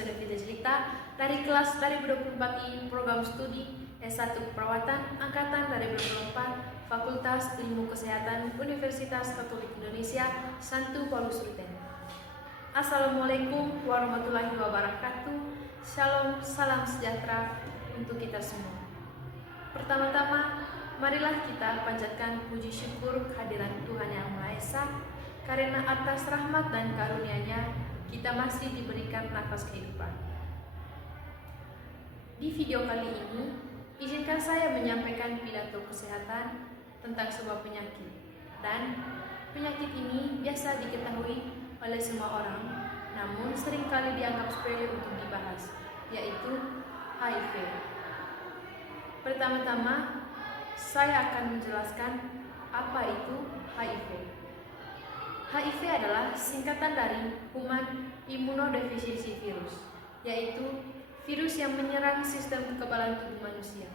Selevita Jelita dari kelas 2024I Program Studi S1 Keperawatan Angkatan 2024 Fakultas Ilmu Kesehatan Universitas Katolik Indonesia Santo Paulus Ruten. Assalamualaikum warahmatullahi wabarakatuh. Shalom, salam sejahtera untuk kita semua. Pertama-tama, marilah kita panjatkan puji syukur kehadiran Tuhan Yang Maha Esa, karena atas rahmat dan karunia-Nya kita masih diberikan nafas kehidupan. Di video kali ini, izinkan saya menyampaikan pidato kesehatan tentang sebuah penyakit. Dan penyakit ini biasa diketahui oleh semua orang, namun seringkali dianggap sepele untuk dibahas, yaitu HIV. Pertama-tama, saya akan menjelaskan apa itu HIV. HIV adalah singkatan dari Human Immunodeficiency Virus, yaitu virus yang menyerang sistem kekebalan tubuh manusia.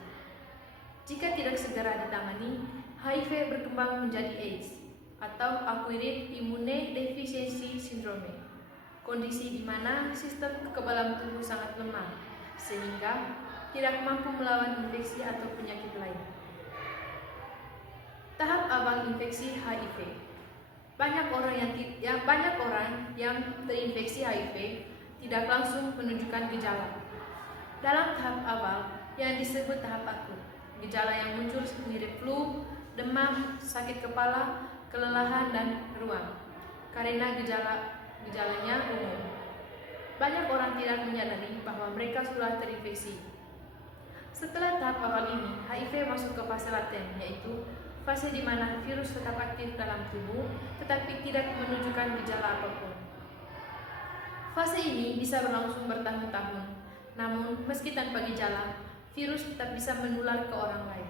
Jika tidak segera ditangani, HIV berkembang menjadi AIDS atau Acquired Immunodeficiency Syndrome, kondisi di mana sistem kekebalan tubuh sangat lemah sehingga tidak mampu melawan infeksi atau penyakit lain. Tahap awal infeksi HIV. Banyak orang yang terinfeksi HIV tidak langsung menunjukkan gejala. Dalam tahap awal yang disebut tahap akut, gejala yang muncul mirip flu, demam, sakit kepala, kelelahan, dan ruam. Karena gejalanya umum, banyak orang tidak menyadari bahwa mereka sudah terinfeksi. Setelah tahap awal ini, HIV masuk ke fase laten, yaitu fase di mana virus tetap aktif dalam tubuh tetapi tidak menunjukkan gejala apapun. Fase ini bisa berlangsung bertahun-tahun, namun meski tanpa gejala, virus tetap bisa menular ke orang lain.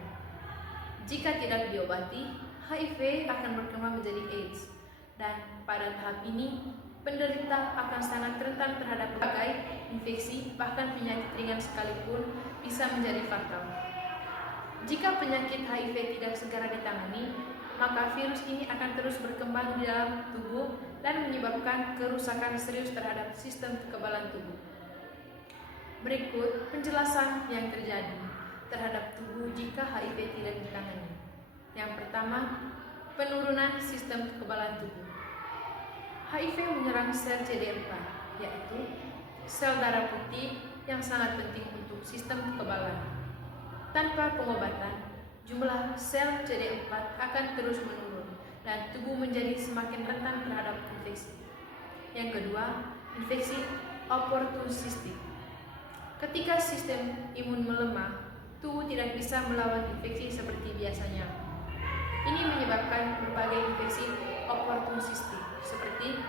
Jika tidak diobati, HIV akan berkembang menjadi AIDS, dan pada tahap ini, penderita akan sangat rentan terhadap berbagai infeksi, bahkan penyakit ringan sekalipun bisa menjadi fatal. Jika penyakit HIV tidak segera ditangani, maka virus ini akan terus berkembang di dalam tubuh dan menyebabkan kerusakan serius terhadap sistem kekebalan tubuh. Berikut penjelasan yang terjadi terhadap tubuh jika HIV tidak ditangani. Yang pertama, penurunan sistem kekebalan tubuh. HIV menyerang sel CD4, yaitu sel darah putih yang sangat penting untuk sistem kekebalan. Tanpa pengobatan, jumlah sel CD4 akan terus menurun dan tubuh menjadi semakin rentan terhadap infeksi. Yang kedua, infeksi oportunistik. Ketika sistem imun melemah, tubuh tidak bisa melawan infeksi seperti biasanya. Ini menyebabkan berbagai infeksi oportunistik seperti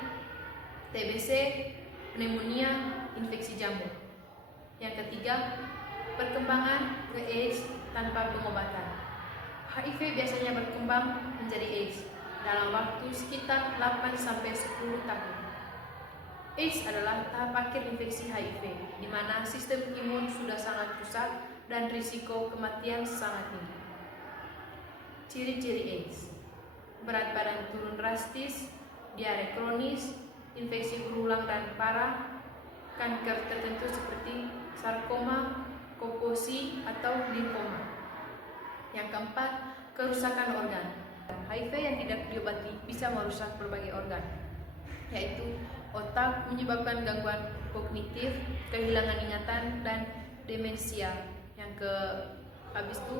TBC, pneumonia, infeksi jamur. Yang ketiga, perkembangan ke AIDS tanpa pengobatan. HIV biasanya berkembang menjadi AIDS dalam waktu sekitar 8-10 tahun. AIDS adalah tahap akhir infeksi HIV, di mana sistem imun sudah sangat rusak dan risiko kematian sangat tinggi. Ciri-ciri AIDS: berat badan turun drastis, diare kronis, infeksi berulang dan parah, kanker tertentu seperti sarkoma, Kaposi atau limfoma. Yang keempat, kerusakan organ. HIV yang tidak diobati bisa merusak berbagai organ, yaitu otak, menyebabkan gangguan kognitif, kehilangan ingatan, dan demensia. Habis itu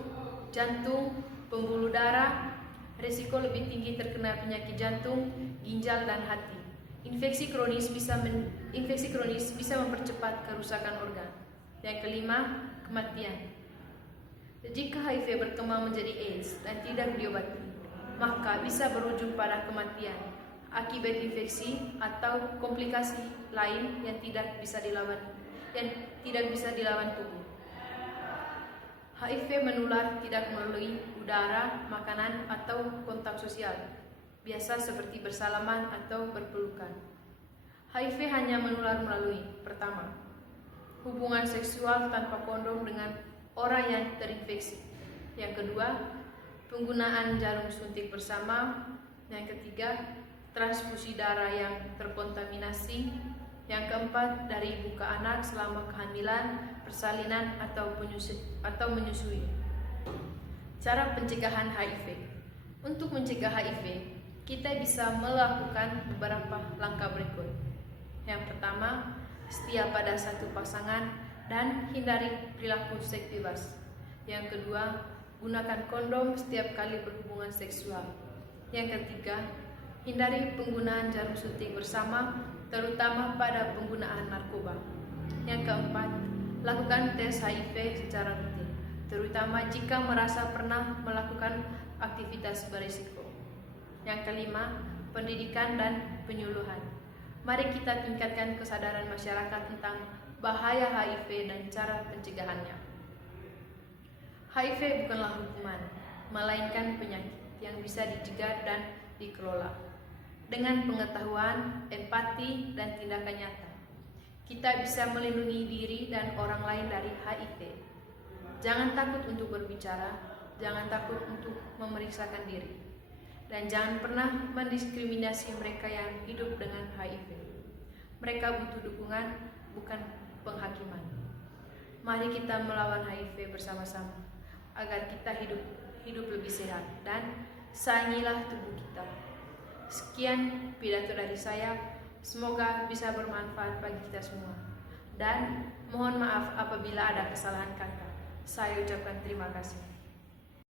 jantung, pembuluh darah, risiko lebih tinggi terkena penyakit jantung, ginjal, dan hati. Infeksi kronis bisa mempercepat kerusakan organ. Yang kelima, kematian. Jika HIV berkembang menjadi AIDS dan tidak diobati, maka bisa berujung pada kematian akibat infeksi atau komplikasi lain yang tidak bisa dilawan tubuh. HIV menular tidak melalui udara, makanan, atau kontak sosial, biasa seperti bersalaman atau berpelukan. HIV hanya menular melalui: pertama, hubungan seksual tanpa kondom dengan orang yang terinfeksi. Yang kedua, penggunaan jarum suntik bersama. Yang ketiga, transfusi darah yang terkontaminasi. Yang keempat, dari ibu ke anak selama kehamilan, persalinan, atau menyusui. Cara pencegahan HIV. Untuk mencegah HIV, kita bisa melakukan beberapa langkah berikut. Yang pertama, setia pada satu pasangan dan hindari perilaku seks bebas. Yang kedua, gunakan kondom setiap kali berhubungan seksual. Yang ketiga, hindari penggunaan jarum suntik bersama, terutama pada penggunaan narkoba. Yang keempat, lakukan tes HIV secara rutin, terutama jika merasa pernah melakukan aktivitas berisiko. Yang kelima, pendidikan dan penyuluhan. Mari kita tingkatkan kesadaran masyarakat tentang bahaya HIV dan cara pencegahannya. HIV bukanlah hukuman, melainkan penyakit yang bisa dicegah dan dikelola. Dengan pengetahuan, empati, dan tindakan nyata, kita bisa melindungi diri dan orang lain dari HIV. Jangan takut untuk berbicara, jangan takut untuk memeriksakan diri, dan jangan pernah mendiskriminasi mereka yang hidup dengan HIV. Mereka butuh dukungan, bukan penghakiman. Mari kita melawan HIV bersama-sama, agar kita hidup lebih sehat, dan sayangilah tubuh kita. Sekian pidato dari saya, semoga bisa bermanfaat bagi kita semua. Dan mohon maaf apabila ada kesalahan kata. Saya ucapkan terima kasih.